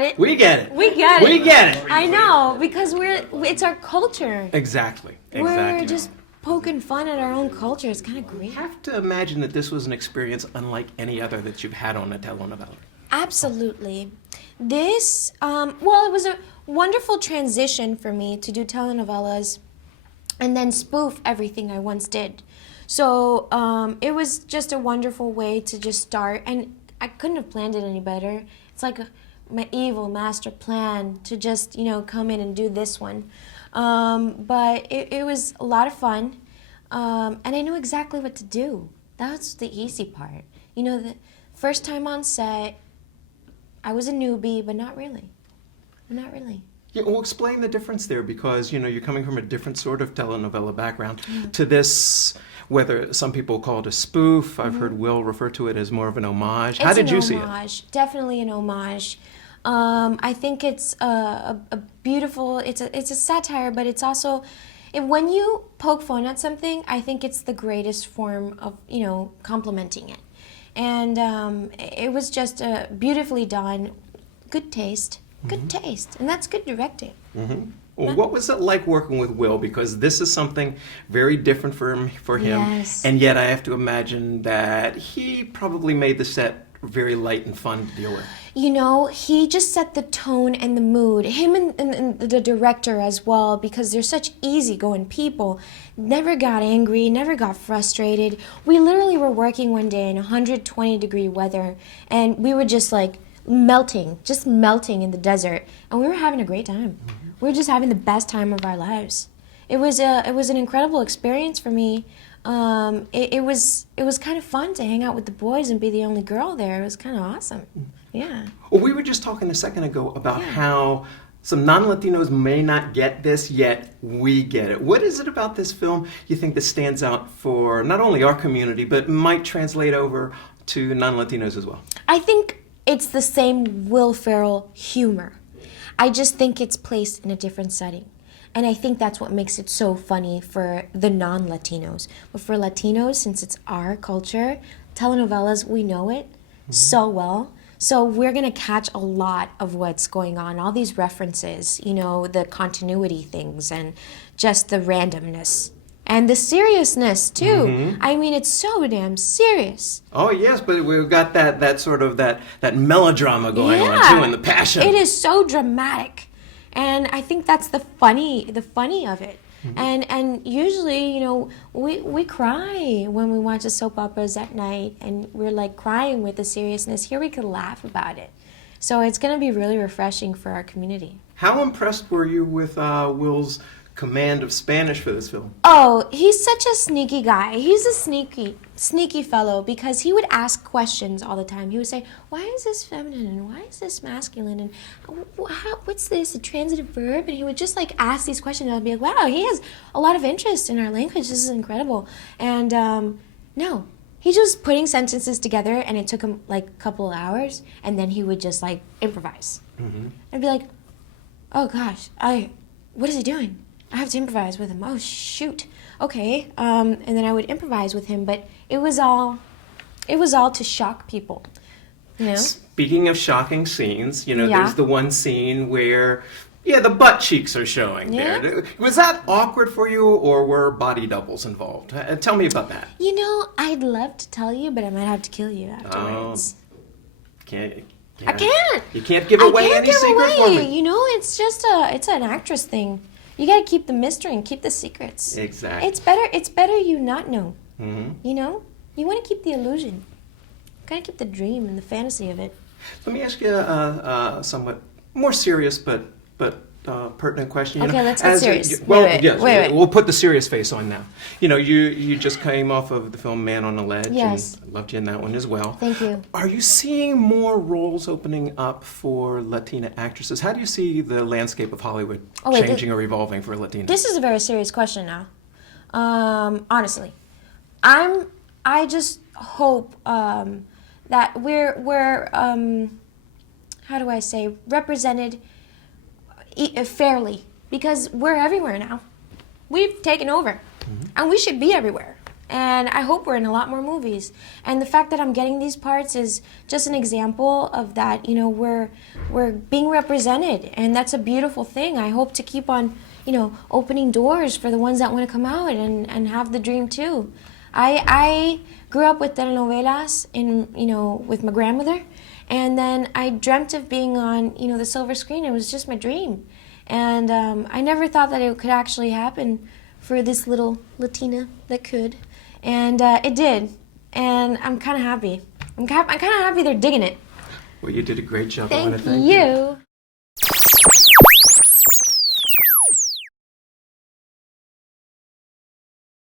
get it. We get it. We get it. We get it. I know, because it's our culture. Exactly. We're just poking fun at our own culture. It's kind of great. I have to imagine that this was an experience unlike any other that you've had on a telenovela. Absolutely. This, well, it was a wonderful transition for me to do telenovelas and then spoof everything I once did. So it was just a wonderful way to just start, and I couldn't have planned it any better. It's like my evil master plan to just, come in and do this one. But it was a lot of fun, and I knew exactly what to do. That's the easy part. The first time on set, I was a newbie, but not really. Not really. Yeah, well, explain the difference there, because you're coming from a different sort of telenovela background to this. Whether some people call it a spoof, I've heard Will refer to it as more of an homage. How did you see it? It's an homage, definitely an homage. I think it's a beautiful. It's a satire, but it's also, when you poke fun at something, I think it's the greatest form of complimenting it. And it was just beautifully done, good taste, and that's good directing. Well, what was it like working with Will? Because this is something very different for him, Yes. and yet I have to imagine that he probably made the set very light and fun to deal with. He just set the tone and the mood. Him and the director as well, because they're such easygoing people. Never got angry, never got frustrated. We literally were working one day in 120-degree weather, and we were just like melting in the desert, and we were having a great time. We were just having the best time of our lives. It was an incredible experience for me. It was kind of fun to hang out with the boys and be the only girl there. It was kind of awesome. Yeah. Well, we were just talking a second ago about how some non-Latinos may not get this, yet we get it. What is it about this film you think that stands out for not only our community, but might translate over to non-Latinos as well? I think it's the same Will Ferrell humor. I just think it's placed in a different setting. And I think that's what makes it so funny for the non-Latinos. But for Latinos, since it's our culture, telenovelas, we know it so well. So we're going to catch a lot of what's going on, all these references, the continuity things and just the randomness. And the seriousness, too. I mean, it's so damn serious. Oh, yes, but we've got that sort of that melodrama going on, too, and the passion. It is so dramatic. And I think that's the funny of it. And usually, we cry when we watch the soap operas at night, and we're like crying with the seriousness. Here we could laugh about it. So it's going to be really refreshing for our community. How impressed were you with Will's command of Spanish for this film? Oh, he's such a sneaky guy. He's a sneaky fellow, because he would ask questions all the time. He would say, why is this feminine and why is this masculine and what's this, a transitive verb? And he would just ask these questions, and I'd be like, wow, he has a lot of interest in our language. This is incredible. And no, he's just putting sentences together, and it took him a couple of hours, and then he would just improvise. I'd be like, oh gosh, what is he doing? I have to improvise with him. Oh, shoot. Okay. And then I would improvise with him, but it was all to shock people. Speaking of shocking scenes, there's the one scene where, the butt cheeks are showing there. Was that awkward for you, or were body doubles involved? Tell me about that. I'd love to tell you, but I might have to kill you afterwards. I can't. You can't give away any secret for me. It's an actress thing. You got to keep the mystery and keep the secrets. Exactly. It's better you not know. You want to keep the illusion. You got to keep the dream and the fantasy of it. Let me ask you a somewhat more serious but pertinent question. Okay, let's get serious. Wait. We'll put the serious face on now. You just came off of the film Man on a Ledge. Yes. And I loved you in that one as well. Thank you. Are you seeing more roles opening up for Latina actresses? How do you see the landscape of Hollywood changing or evolving for Latinas? This is a very serious question now. Honestly, I just hope that we're how do I say, represented fairly, because we're everywhere now. We've taken over, and we should be everywhere. And I hope we're in a lot more movies. And the fact that I'm getting these parts is just an example of that. You know, we're being represented, and that's a beautiful thing. I hope to keep on, you know, opening doors for the ones that want to come out and have the dream too. I grew up with telenovelas with my grandmother, and then I dreamt of being on, you know, the silver screen. It was just my dream. And I never thought that it could actually happen for this little Latina that could. And it did. And I'm kind of happy. I'm kind of happy they're digging it. Well, you did a great job. I Thank want to thank you. you.